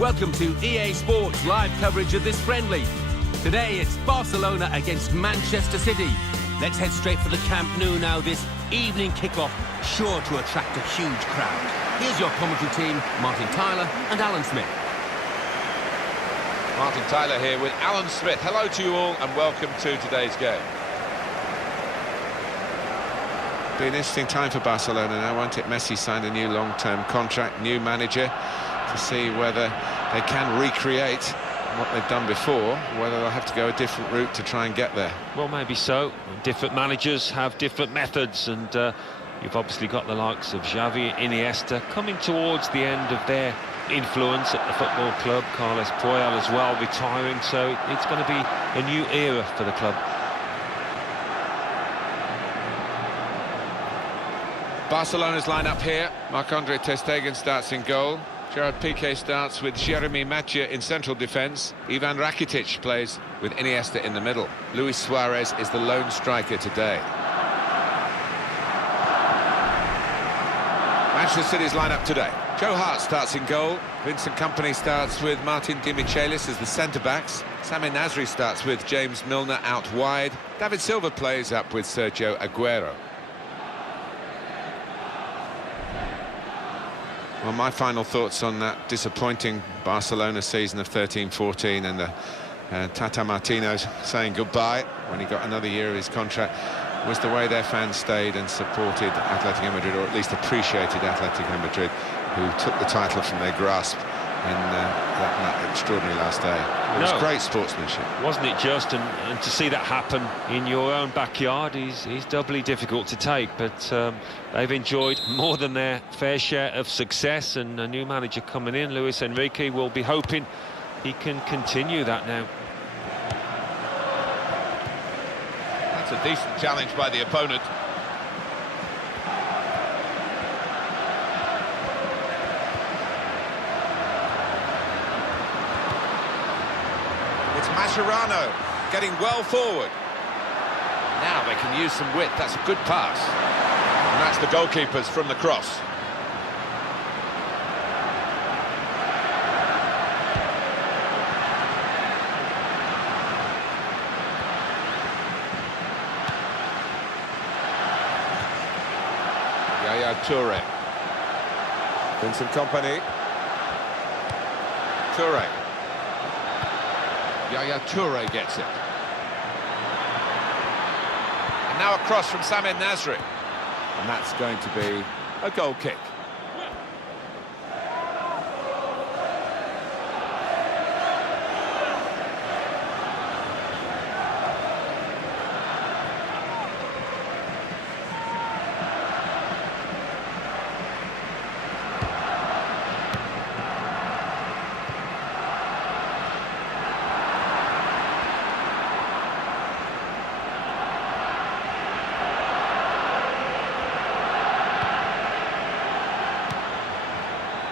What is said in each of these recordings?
Welcome to EA Sports live coverage of this friendly. Today it's Barcelona against Manchester City. Let's head straight for the Camp Nou now. This evening kickoff sure to attract a huge crowd. Here's your commentary team, Martin Tyler and Alan Smith. Martin Tyler here with Alan Smith. Hello to you all and welcome to today's game. Be an interesting time for Barcelona now, won't it? Messi signed a new long-term contract, new manager, to see whether they can recreate what they've done before, whether they'll have to go a different route to try and get there. Well, maybe so. Different managers have different methods, and you've obviously got the likes of Xavi, Iniesta coming towards the end of their influence at the football club. Carles Puyol as well retiring, so it's going to be a new era for the club. Barcelona's line-up here. Marc-Andre ter Stegen starts in goal. Gerard Piqué starts with Jeremy Mathieu in central defence. Ivan Rakitic plays with Iniesta in the middle. Luis Suarez is the lone striker today. Manchester City's line-up today. Joe Hart starts in goal. Vincent Kompany starts with Martin Demichelis as the centre-backs. Sami Nasri starts with James Milner out wide. David Silva plays up with Sergio Aguero. Well, my final thoughts on that disappointing Barcelona season of 13-14 and the Tata Martino saying goodbye when he got another year of his contract was the way their fans stayed and supported Atletico Madrid, or at least appreciated Atletico Madrid, who took the title from their grasp in that extraordinary last day. It was great sportsmanship. Wasn't it just? And to see that happen in your own backyard is doubly difficult to take, but they've enjoyed more than their fair share of success, and a new manager coming in, Luis Enrique, will be hoping he can continue that now. That's a decent challenge by the opponent. It's Mascherano getting well forward. Now they can use some width. That's a good pass. And that's the goalkeepers from the cross. Yaya Toure. Vincent Kompany. Toure. Yaya Toure gets it. And now a cross from Sami Nasri. And that's going to be a goal kick.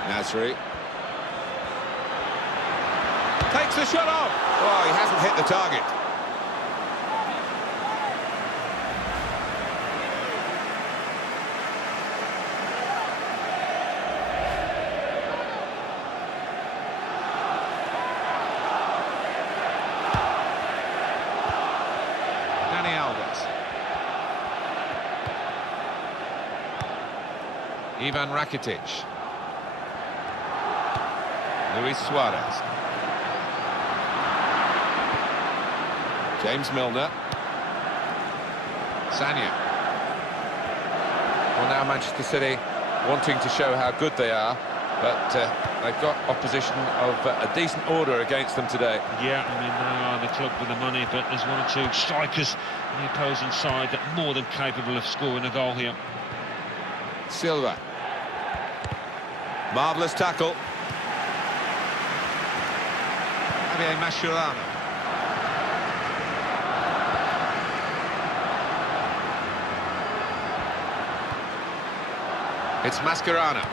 Nasri takes the shot off. Oh, he hasn't hit the target. Dani Alves. Ivan Rakitic. Luis Suarez. James Milner. Sanya. Well, now Manchester City wanting to show how good they are, but they've got opposition of a decent order against them today. Yeah, I mean, they are the club with the money, but there's one or two strikers on the opposing side that are more than capable of scoring a goal here. Silva. Marvellous tackle. Mascherano. It's Mascherano.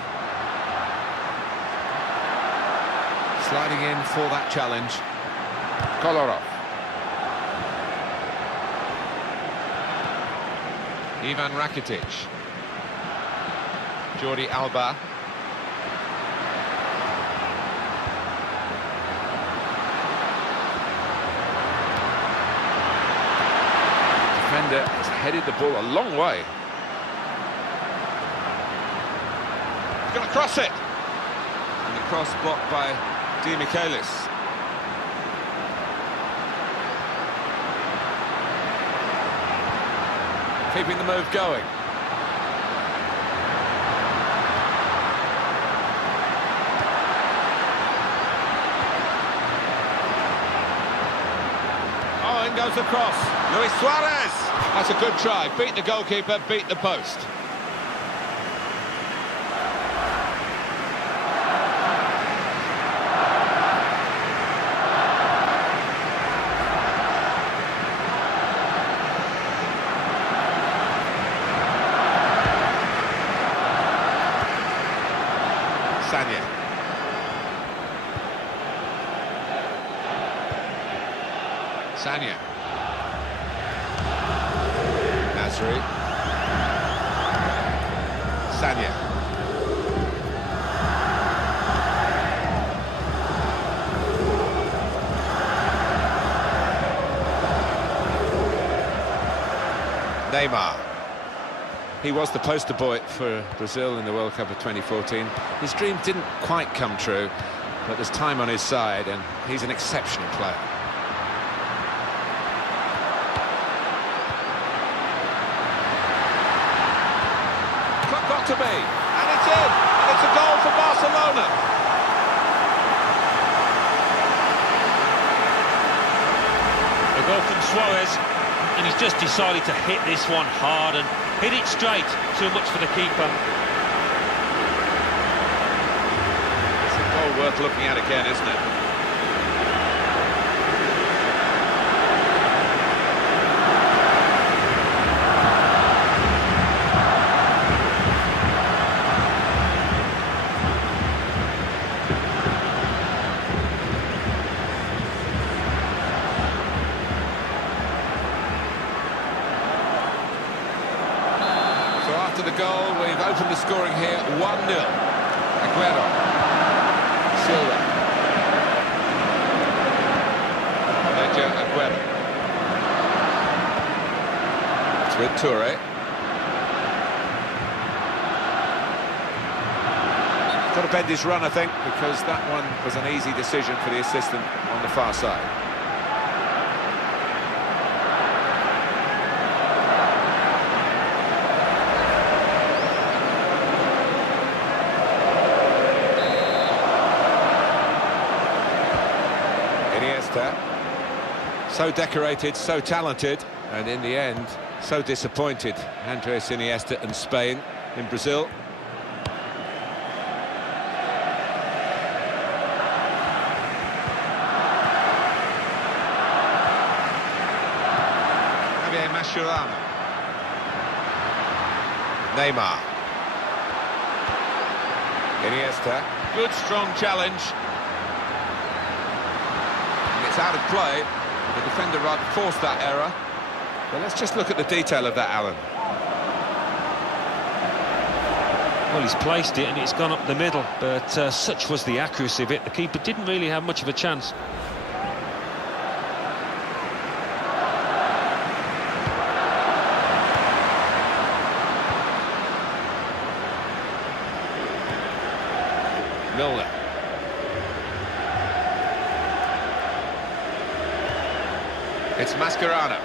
Sliding in for that challenge. Kolarov. Ivan Rakitic. Jordi Alba. defender has headed the ball a long way. He's going to cross it. And the cross blocked by Di Michaelis. Keeping the move going. Oh, in goes the cross. Luis Suarez. That's a good try. Beat the goalkeeper, beat the post. Sanya. Nasri. Sanya. Neymar. He was the poster boy for Brazil in the World Cup of 2014. His dream didn't quite come true, but there's time on his side, and he's an exceptional player. To be, and it's in, and it's a goal for Barcelona. A goal from Suarez, and he's just decided to hit this one hard and hit it straight. Too much for the keeper. It's a goal worth looking at again, isn't it? After the goal, we've opened the scoring here, 1-0. Aguero. Silva. Sergio Aguero. It's with Toure. Got to bend his run, I think, because that one was an easy decision for the assistant on the far side. So decorated, so talented, and in the end, so disappointed. Andres Iniesta and Spain in Brazil. Javier Mascherano. Neymar. Iniesta. Good, strong challenge. And it's out of play. The defender rather forced that error. But let's just look at the detail of that, Alan. Well, he's placed it and it's gone up the middle, but such was the accuracy of it, the keeper didn't really have much of a chance. Milner. It's Mascherano.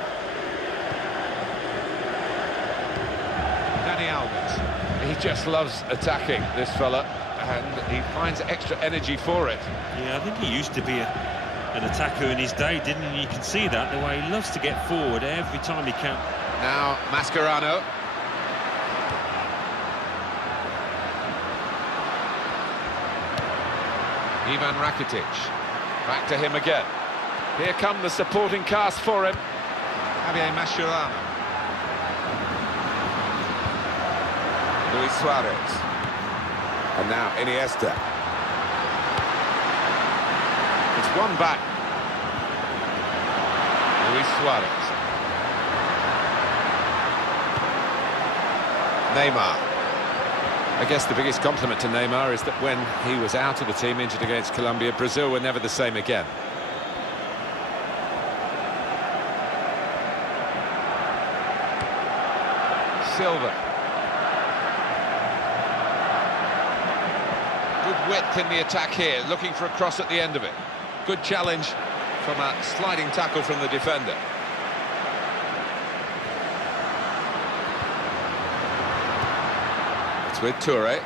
Dani Alves. He just loves attacking, this fella, and he finds extra energy for it. Yeah, I think he used to be an attacker in his day, didn't he? You can see that, the way he loves to get forward every time he can. Now, Mascherano. Ivan Rakitic. Back to him again. Here come the supporting cast for him. Javier Mascherano. Luis Suarez. And now Iniesta. It's one back. Luis Suarez. Neymar. I guess the biggest compliment to Neymar is that when he was out of the team injured against Colombia, Brazil were never the same again. Silva. Good width in the attack here, looking for a cross at the end of it. Good challenge from a sliding tackle from the defender. It's with Toure.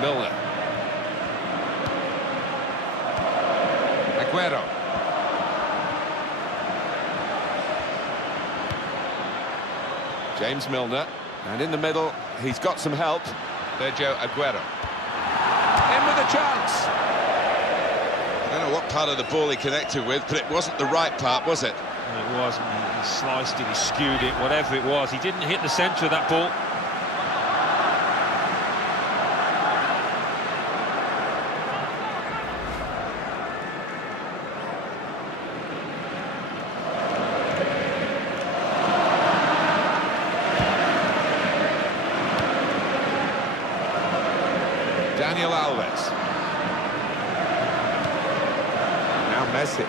Milner. Aguero. James Milner. And in the middle, he's got some help. Sergio Aguero. In with a chance. I don't know what part of the ball he connected with, but it wasn't the right part, was it? It wasn't. He sliced it, he skewed it, whatever it was. He didn't hit the centre of that ball. Daniel Alves. Now Messi.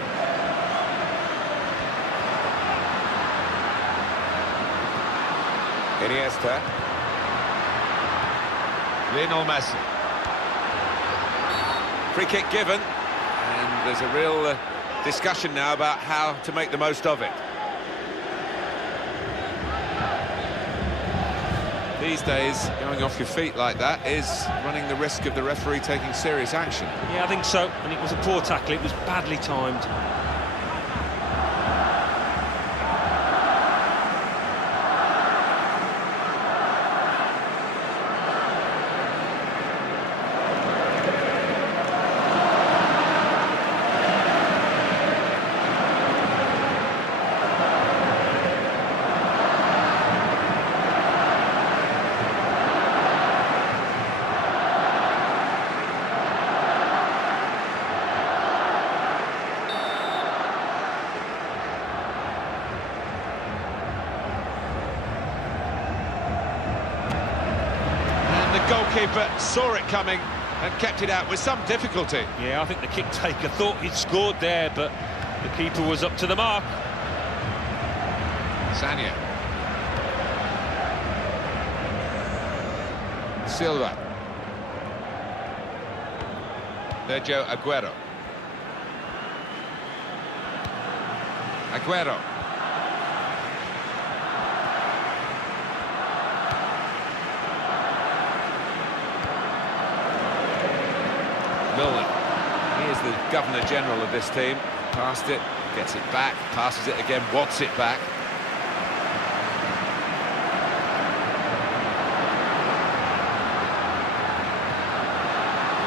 Iniesta. Lionel Messi. Free kick given. And there's a real discussion now about how to make the most of it. These days, going off your feet like that is running the risk of the referee taking serious action. Yeah, I think so. And it was a poor tackle. It was badly timed. Goalkeeper saw it coming and kept it out with some difficulty. Yeah, I think the kick taker thought he'd scored there, but the keeper was up to the mark. Sanya. Silva. Sergio Aguero. Aguero. Milner. He is the Governor General of this team. Passed it, gets it back, passes it again, wants it back.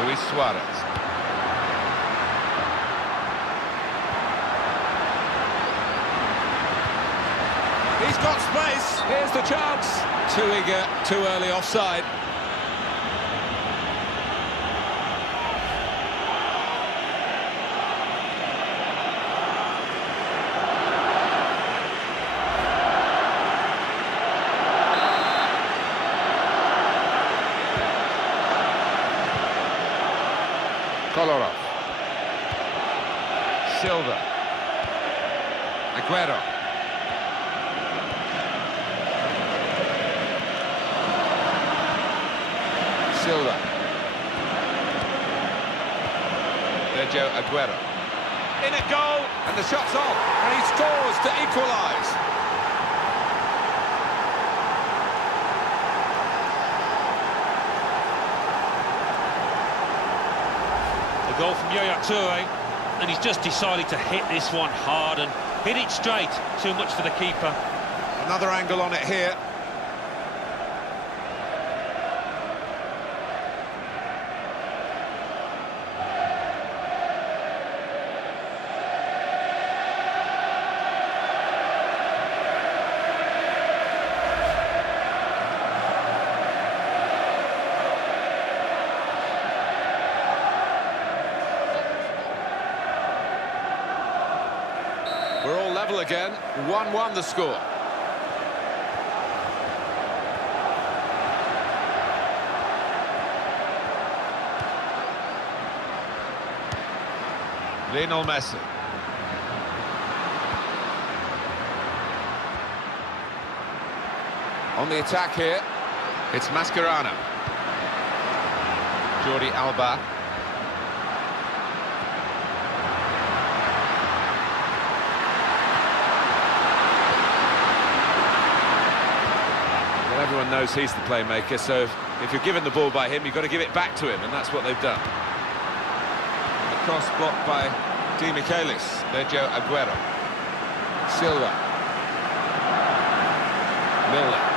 Luis Suarez. He's got space. Here's the chance. Too eager, too early offside. Kolarov. Silva. Aguero. Silva. Sergio Aguero. In a goal, and the shot's on, and he scores to equalise. The goal from Yaya Toure, and he's just decided to hit this one hard and hit it straight. Too much for the keeper. Another angle on it here. We're all level again. 1-1 the score. Lionel Messi. On the attack here, it's Mascherano. Jordi Alba. Well, everyone knows he's the playmaker, so if you're given the ball by him, you've got to give it back to him, and that's what they've done. A cross blocked by Di Michelis. Sergio Aguero. Silva. Milner.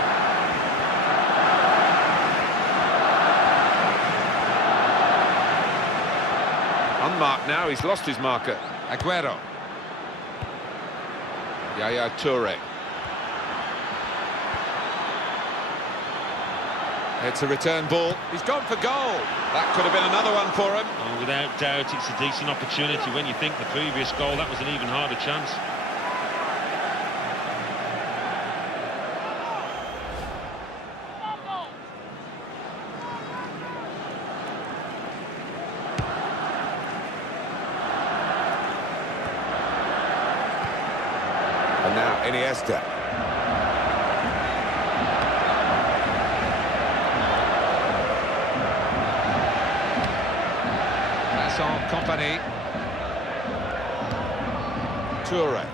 Unmarked now, he's lost his marker. Aguero. Yaya Toure. It's a return ball. He's gone for goal. That could have been another one for him. Oh, without doubt, it's a decent opportunity. When you think the previous goal, that was an even harder chance. And now Iniesta. Vincent Kompany. Toure.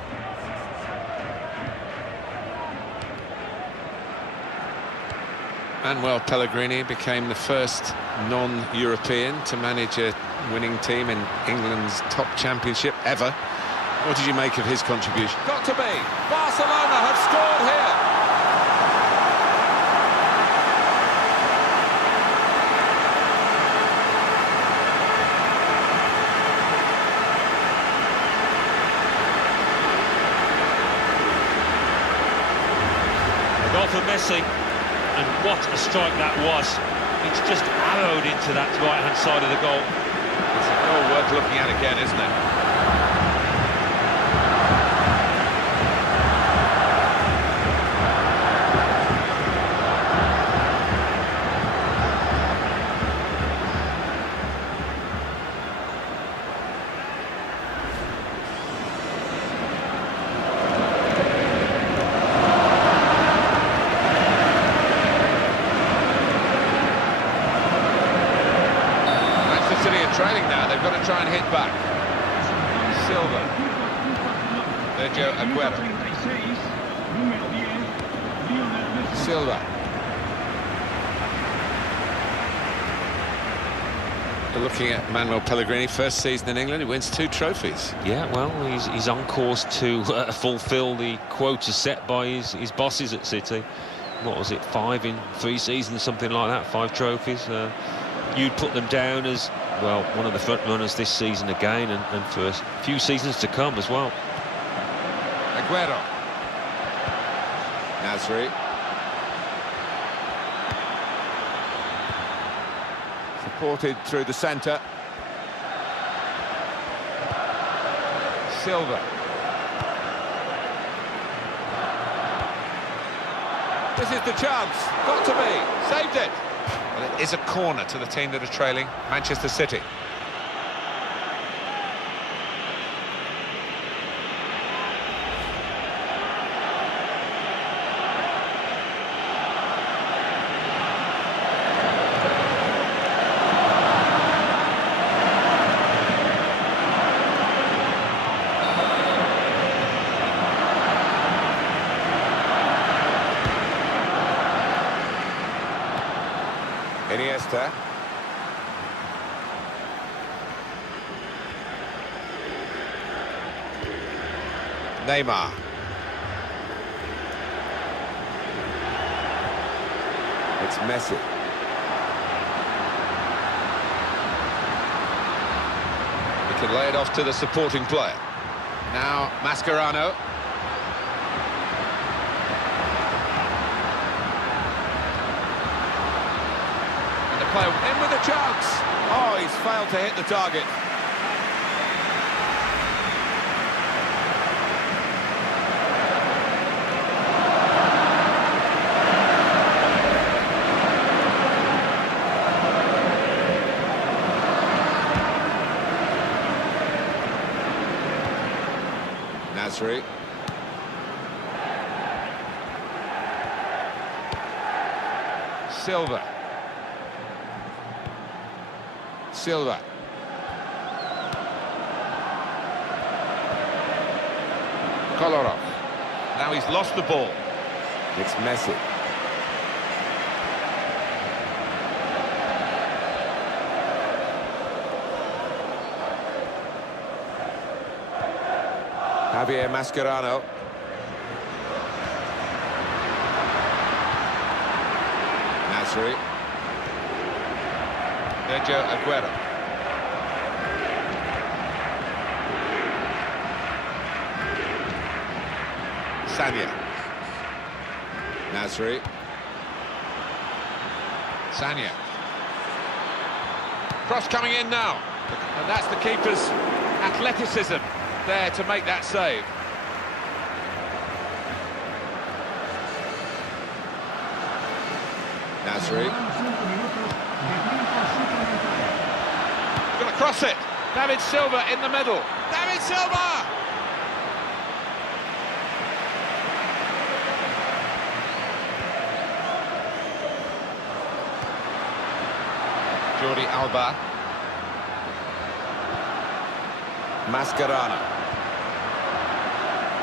Manuel Pellegrini became the first non-European to manage a winning team in England's top championship ever. What did you make of his contribution? Got to be. Barcelona have scored here. A goal for Messi, and what a strike that was. It's just arrowed into that right-hand side of the goal. It's a goal worth looking at again, isn't it? Trailing now, they've got to try and hit back. Silva. Sergio Aguero. Silva. We're looking at Manuel Pellegrini, first season in England, he wins 2 trophies. Yeah, well, he's on course to fulfil the quota set by his bosses at City. What was it, 5 in 3 seasons, something like that, 5 trophies. You'd put them down as, well, one of the front runners this season again, and for a few seasons to come as well. Aguero. Nasri. Supported through the centre. Silva. This is the chance. Got to be. Saved it. Well, it is a corner to the team that are trailing, Manchester City. Iniesta. Neymar. It's Messi. He can lay it off to the supporting player. Now Mascherano. Player in with a chance. Oh, he's failed to hit the target. Nasri. Silva. Silva. Kolarov. Now he's lost the ball. It's Messi. Javier Mascherano. Nasri. Sergio Aguero. Sanya. Nasri. Sanya. Cross coming in now. And that's the keeper's athleticism there to make that save. Nasri. Gonna cross it. David Silva in the middle. David Silva! Jordi Alba. Mascherano.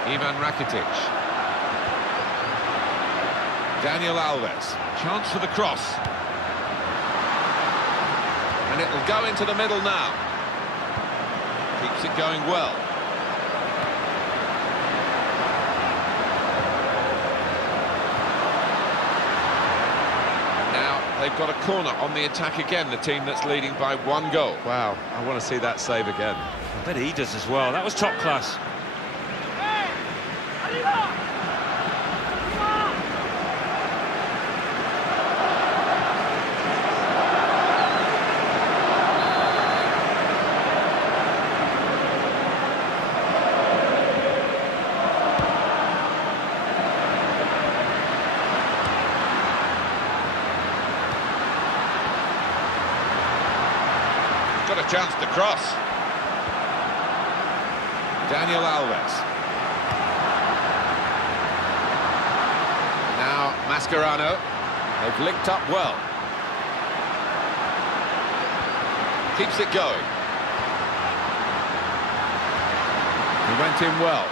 Ivan Rakitic. Daniel Alves. Chance for the cross. And it'll go into the middle now. Keeps it going well. Now they've got a corner on the attack again, the team that's leading by 1 goal. Wow, I want to see that save again. I bet he does as well. That was top class. Got a chance to cross. Daniel Alves. Now Mascherano. They've linked up well. Keeps it going. He went in well.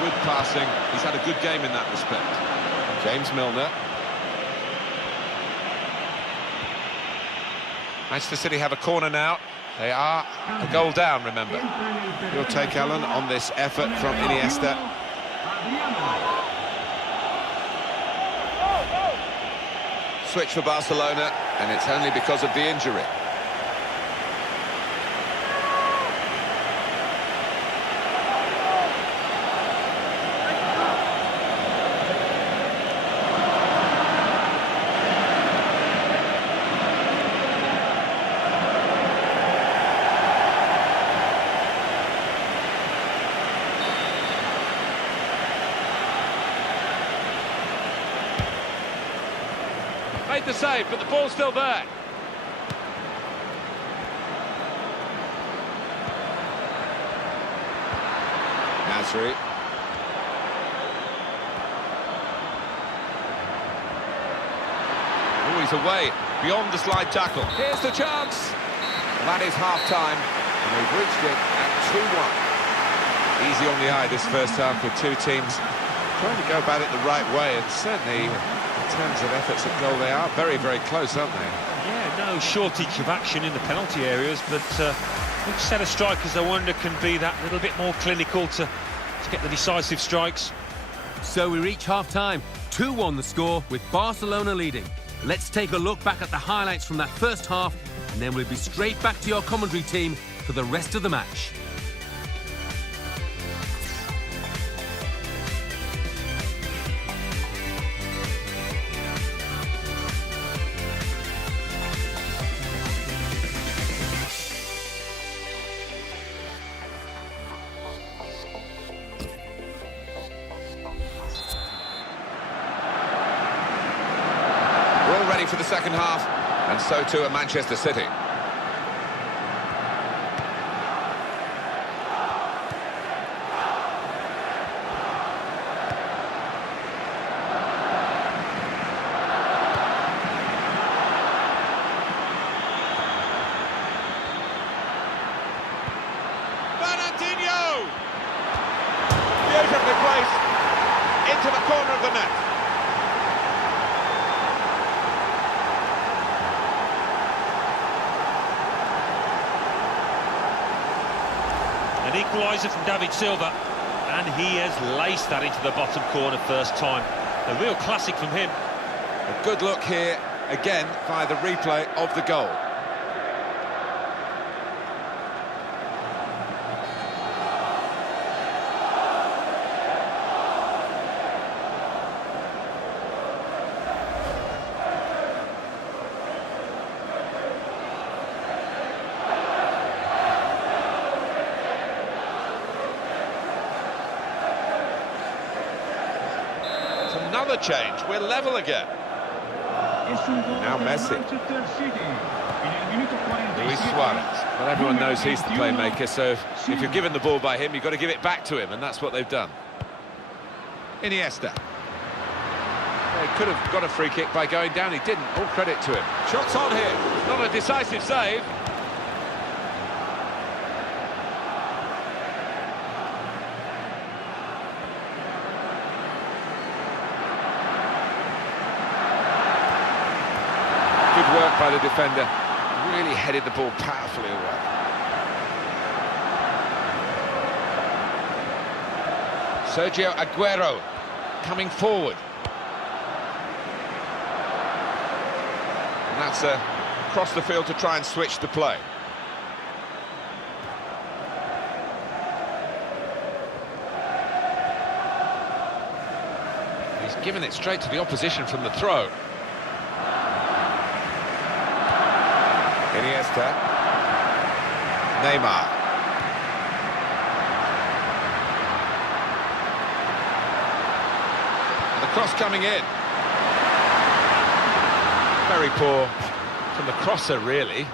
Good passing. He's had a good game in that respect. James Milner. Manchester City have a corner now. They are a goal down, remember. Your take, Alan, on this effort from Iniesta. Switch for Barcelona, and it's only because of the injury. Made the save, but the ball's still there. Nasri. Oh, he's away, beyond the slide tackle. Here's the chance. That is half-time, and they've reached it at 2-1. Easy on the eye this first half with two teams trying to go about it the right way, and certainly in terms of efforts at goal they are very, very close, aren't they? Yeah, no shortage of action in the penalty areas, but which set of strikers, I wonder, can be that little bit more clinical to get the decisive strikes. So we reach half-time. 2-1 the score, with Barcelona leading. Let's take a look back at the highlights from that first half, and then we'll be straight back to your commentary team for the rest of the match. For the second half, and so too at Manchester City. beautifully placed into the corner of the net. An equaliser from David Silva, and he has laced that into the bottom corner first time. A real classic from him. A good look here, again, via the replay of the goal. Another change, we're level again. Now Messi. Luis Suarez. Well, everyone knows he's the playmaker, so if you're given the ball by him, you've got to give it back to him, and that's what they've done. Iniesta. He could have got a free kick by going down, he didn't. All credit to him. Shots on here. Not a decisive save. Good work by the defender. Really headed the ball powerfully away. Sergio Aguero coming forward. And that's across the field to try and switch the play. He's given it straight to the opposition from the throw. Iniesta. Neymar. And the cross coming in. Very poor from the crosser, really.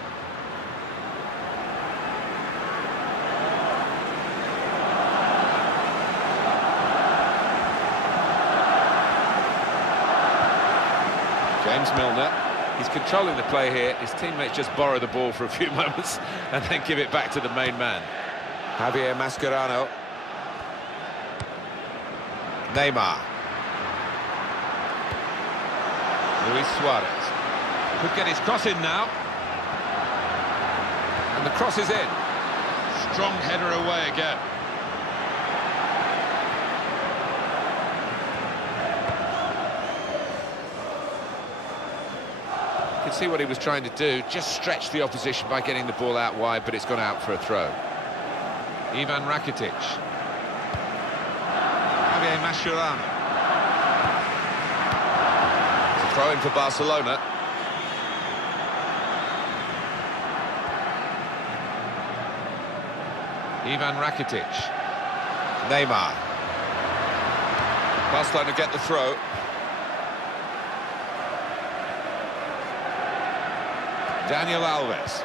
James Milner. He's controlling the play here. His teammates just borrow the ball for a few moments and then give it back to the main man. Javier Mascherano. Neymar. Luis Suarez. Could get his cross in now. And the cross is in. Strong header away again. You can see what he was trying to do, just stretch the opposition by getting the ball out wide, but it's gone out for a throw. Ivan Rakitic. Javier Mascherano. It's a throw in for Barcelona. Ivan Rakitic. Neymar. Barcelona get the throw. Daniel Alves.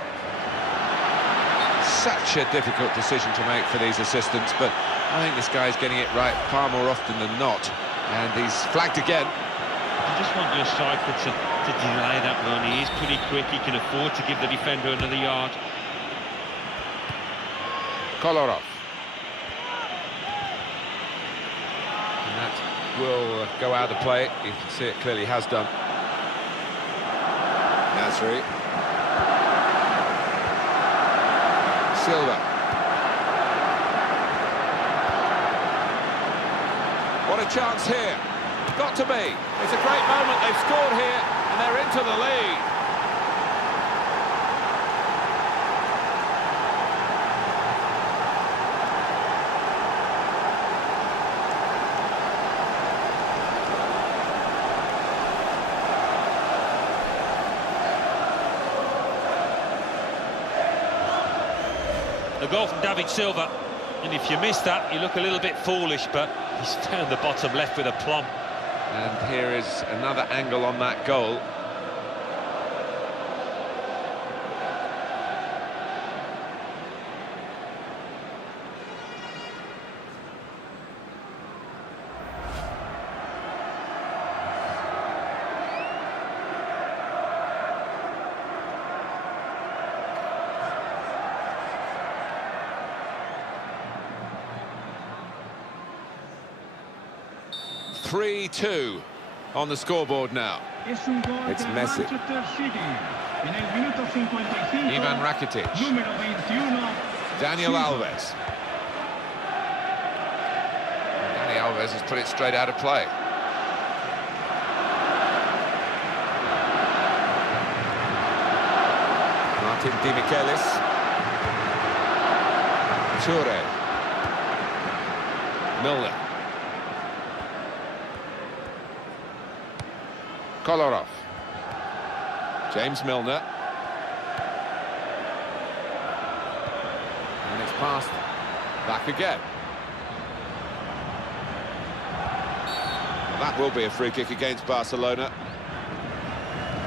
Such a difficult decision to make for these assistants, but I think this guy's getting it right far more often than not. And he's flagged again. You just want your striker to delay that run. He is pretty quick, he can afford to give the defender another yard. Kolarov. And that will go out of play. You can see it clearly has done. Nasri. Silva. What a chance here. Got to be. It's a great moment. They've scored here and they're into the lead. The goal from David Silva, and if you miss that, you look a little bit foolish, but he's found the bottom left with aplomb. And here is another angle on that goal. 3-2 on the scoreboard now. It's Messi. Ivan Rakitic. Daniel Alves. Dani Alves has put it straight out of play. Martin Di Michelis. Toure. Milner. Kolarov. James Milner. And it's passed back again. Well, that will be a free kick against Barcelona.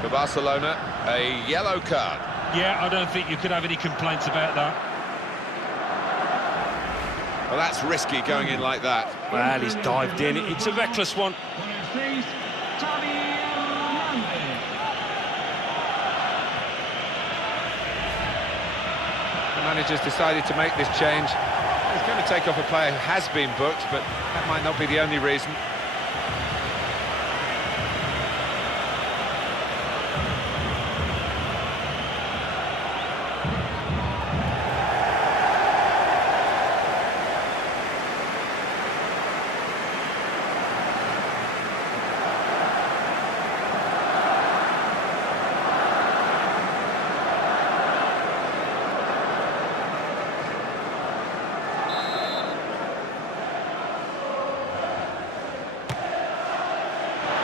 For Barcelona, a yellow card. Yeah, I don't think you could have any complaints about that. Well, that's risky going in like that. Well, he's dived in. It's a reckless one. The manager's decided to make this change. He's going to take off a player who has been booked, but that might not be the only reason.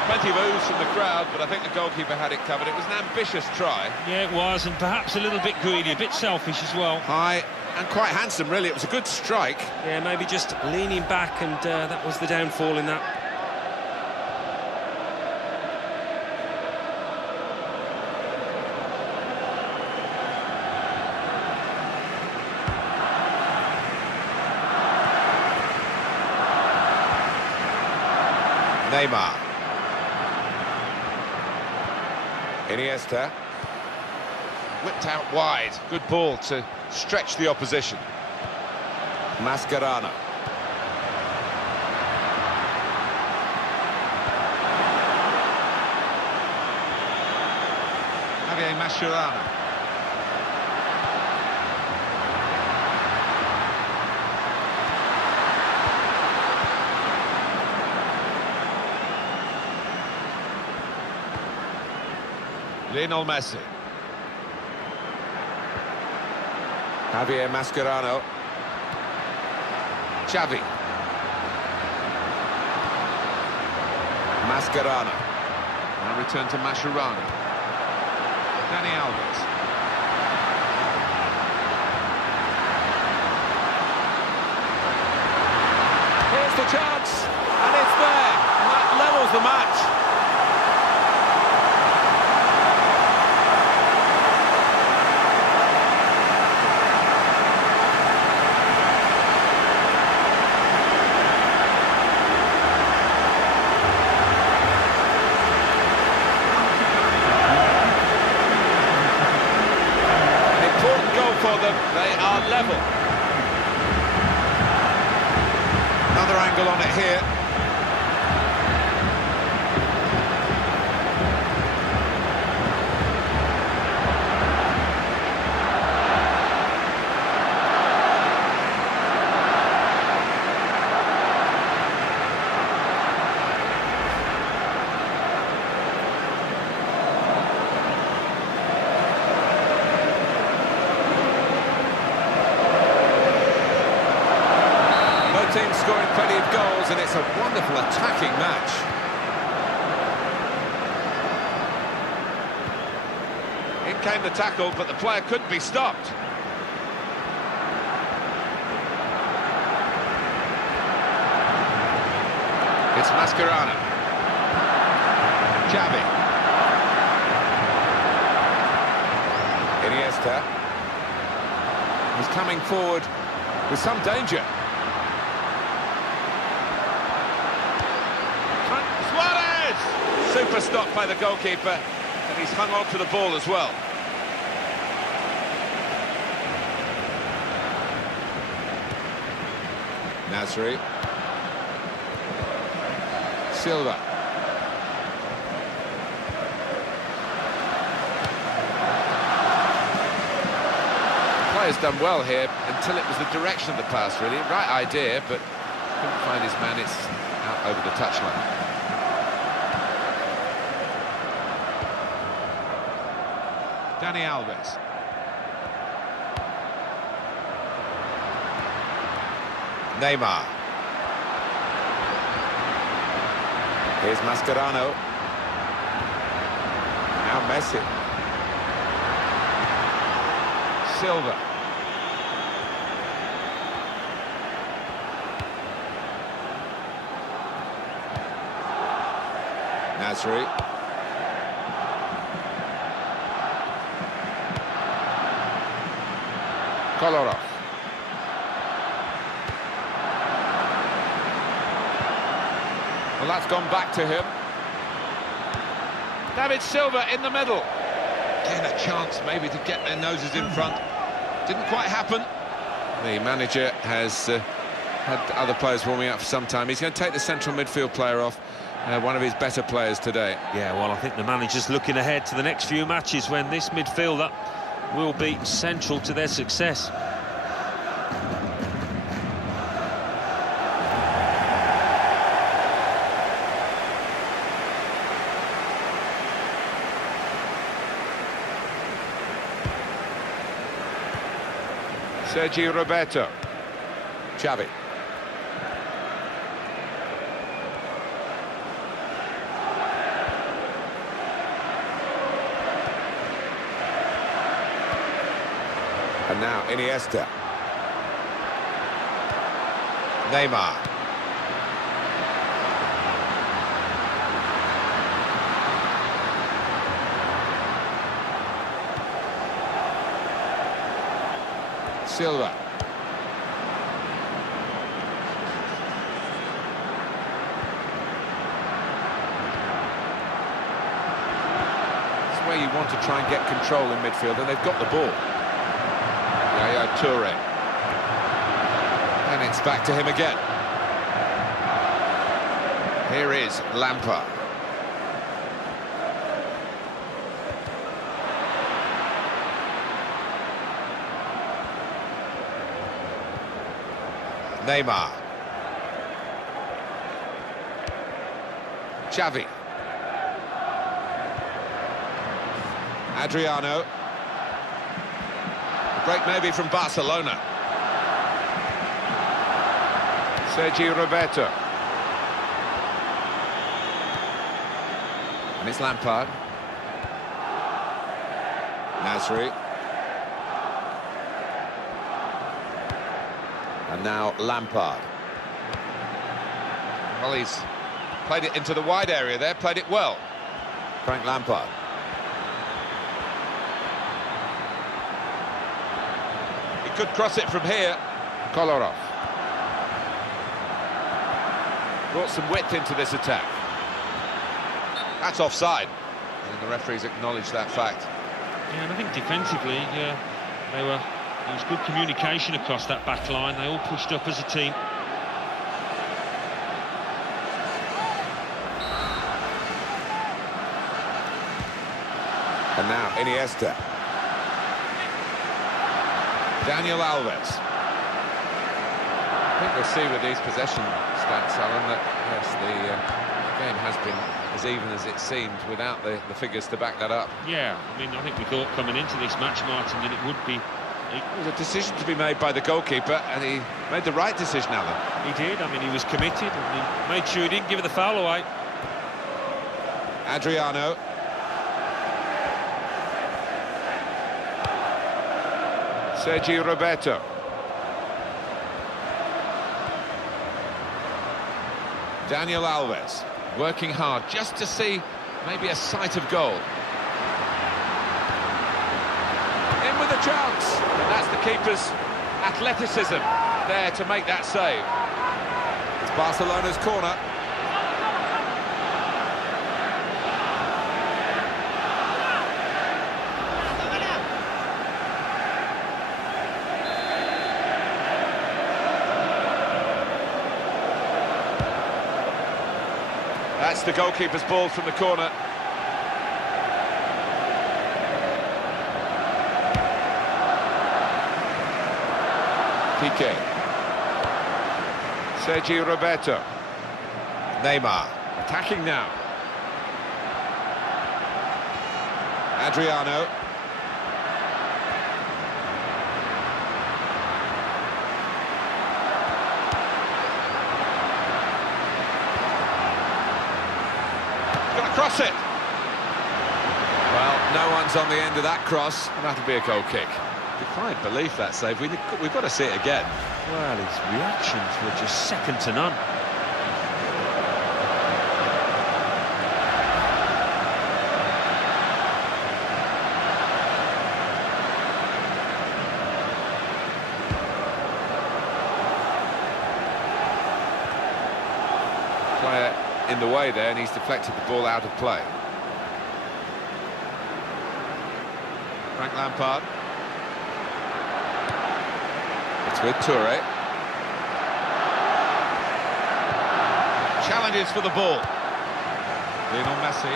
Plenty of oohs from the crowd, but I think the goalkeeper had it covered. It was an ambitious try. Yeah, it was, and perhaps a little bit greedy, a bit selfish as well. High and quite handsome, really. It was a good strike. Yeah, maybe just leaning back, and that was the downfall in that. Neymar. Iniesta. Whipped out wide. Good ball to stretch the opposition. Mascherano. Javier Mascherano. Lionel Messi. Javier Mascherano. Xavi. Mascherano. Now return to Mascherano. Dani Alves. Here's the chance, and it's there. And that levels the match. For them, they are level. Another angle on it here. Team scoring plenty of goals, and it's a wonderful attacking match. In came the tackle, but the player couldn't be stopped. It's Mascherano. Xavi. Iniesta. He's coming forward with some danger. Super stop by the goalkeeper, and he's hung on to the ball as well. Nasri. Silva. Player's done well here until it was the direction of the pass, really. Right idea, but couldn't find his man. It's out over the touchline. Dani Alves. Neymar. Here's Mascherano. Now Messi. Silva. Nasri. Kolarov. Well, that's gone back to him. David Silva in the middle. Again, a chance maybe to get their noses in front. Didn't quite happen. The manager has had other players warming up for some time. He's going to take the central midfield player off, one of his better players today. Yeah, well, I think the manager's looking ahead to the next few matches when this midfielder will be central to their success. Sergio Roberto. Xavi. And now Iniesta. Neymar. Silva. This is where you want to try and get control in midfield, and they've got the ball. Yaya Toure. And it's back to him again. Here is Lampard. Neymar. Xavi. Adriano. A break maybe from Barcelona. Sergio Roberto. And it's Lampard. Nasri. And now Lampard. Well, he's played it into the wide area there, played it well. Frank Lampard. He could cross it from here. Kolarov. Brought some width into this attack. That's offside. And the referees acknowledged that fact. Yeah, and I think defensively, there was good communication across that back line. They all pushed up as a team. And now Iniesta. Daniel Alves. I think we'll see with these possession stats, Alan, that yes, the game has been as even as it seemed without the figures to back that up. Yeah, I mean, I think we thought coming into this match, Martin, that it would be... It was a decision to be made by the goalkeeper, and he made the right decision, Alan. He did. I mean, he was committed, and he made sure he didn't give the foul away. Adriano. Sergio Roberto. Daniel Alves, working hard just to see maybe a sight of goal. In with a chance. And that's the keeper's athleticism there to make that save. It's Barcelona's corner. That's the goalkeeper's ball from the corner. Piqué. Sergi Roberto. Neymar. Attacking now. Adriano. Gonna cross it. Well, no one's on the end of that cross, and that'll be a goal kick. Defiant belief, that save. We've got to see it again. Well, his reactions were just second to none. Player in the way there, and he's deflected the ball out of play. Frank Lampard. It's with Toure. Challenges for the ball. Lionel Messi.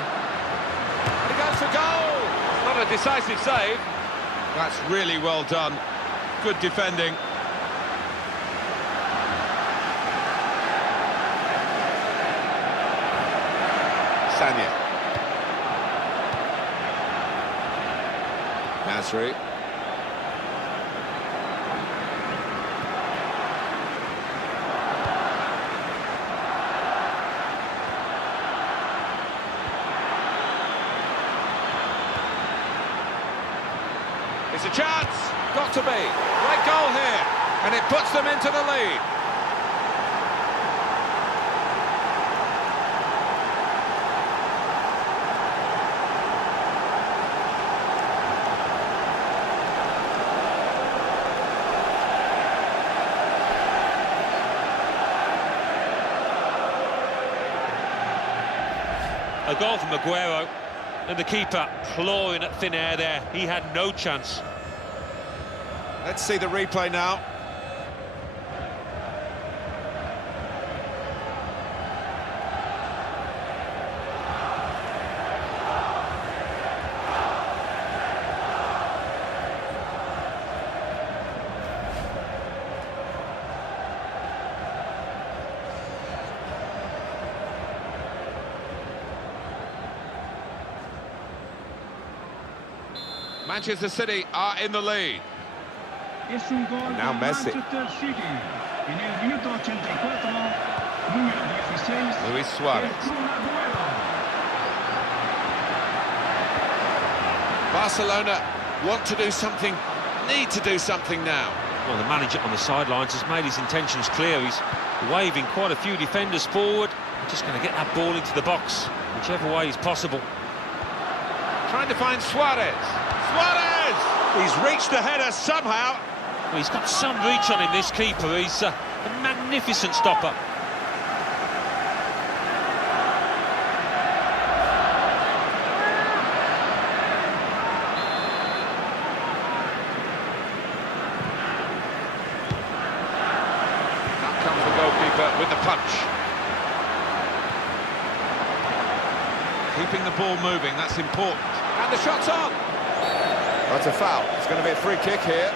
He goes for goal! Not a decisive save. That's really well done. Good defending. Sanya. Nasri. It's a chance, got to be. Great goal here, and it puts them into the lead. A goal from Aguero, and the keeper clawing at thin air there. He had no chance. Let's see the replay now. Manchester City are in the lead. Now Messi. Luis Suarez. Barcelona want to do something, need to do something now. Well, the manager on the sidelines has made his intentions clear. He's waving quite a few defenders forward. Just going to get that ball into the box, whichever way is possible. Trying to find Suarez. Suarez! He's reached the header somehow. Well, he's got some reach on him, this keeper. He's a magnificent stopper. Out comes the goalkeeper with the punch. Keeping the ball moving, that's important. And the shot's on. That's a foul. It's going to be a free kick here.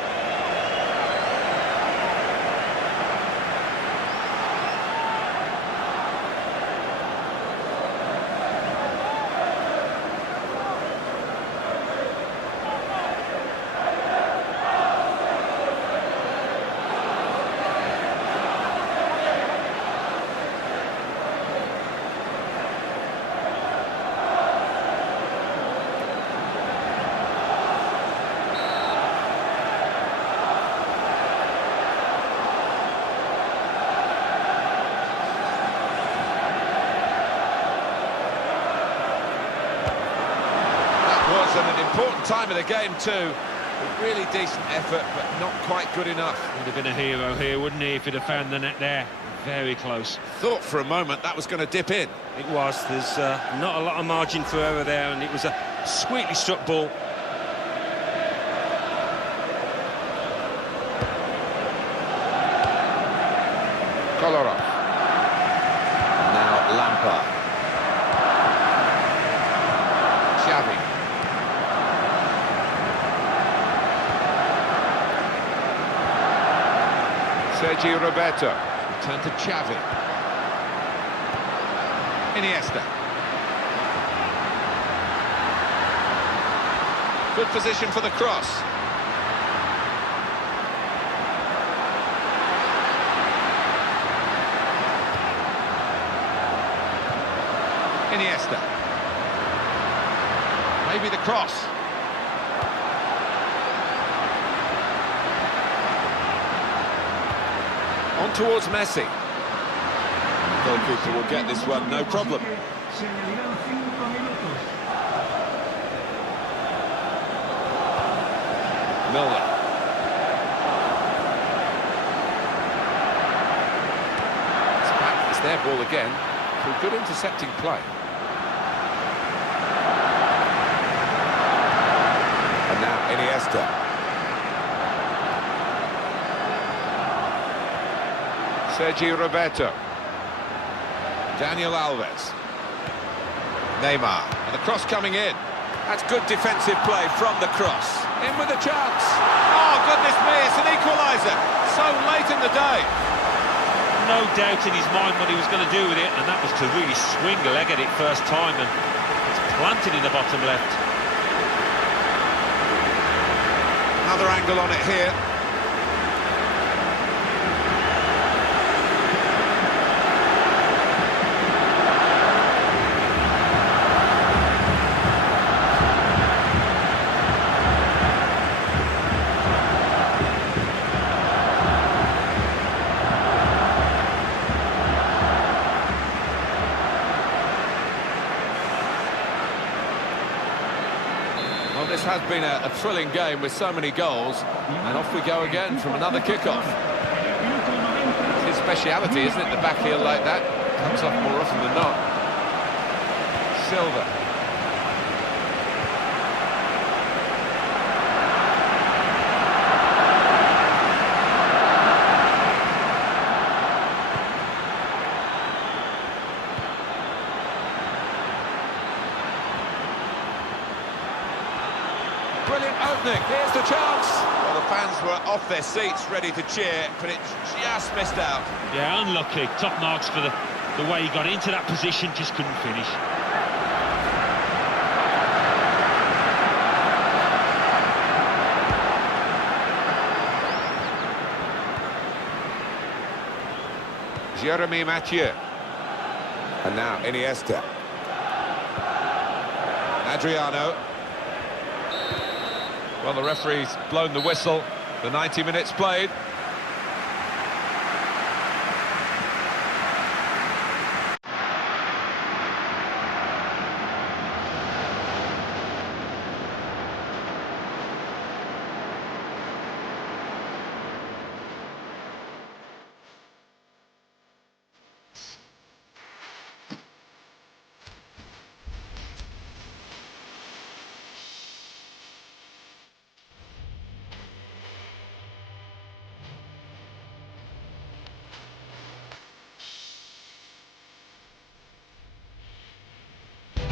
An important time of the game too. A really decent effort, but not quite good enough. Would have been a hero here, wouldn't he, if he'd have found the net there? Very close. Thought for a moment that was going to dip in. It was. There's not a lot of margin for error there, and it was a sweetly struck ball. Kolarov. Now Lampard. Sergio Roberto. Return to Xavi. Iniesta. Good position for the cross. Iniesta. Maybe the cross. On towards Messi. Goalkeeper will get this one, no problem. Milner. It's back, it's their ball again. Through good intercepting play. And now Iniesta. Sergio Roberto. Daniel Alves. Neymar. And the cross coming in. That's good defensive play from the cross. In with a chance. Oh, goodness me, it's an equaliser. So late in the day. No doubt in his mind what he was going to do with it, and that was to really swing a leg at it first time, and it's planted in the bottom left. Another angle on it here. Well, this has been a thrilling game with so many goals, and off we go again from another kickoff. It's his speciality, isn't it? The back heel like that comes off more often than not. Silva. Brilliant opening, here's the chance. Well, the fans were off their seats ready to cheer, but it just missed out. Yeah, unlucky. Top marks for the way he got into that position, just couldn't finish. Jeremy Mathieu. And now Iniesta. Adriano. Well, the referee's blown the whistle. The 90 minutes played.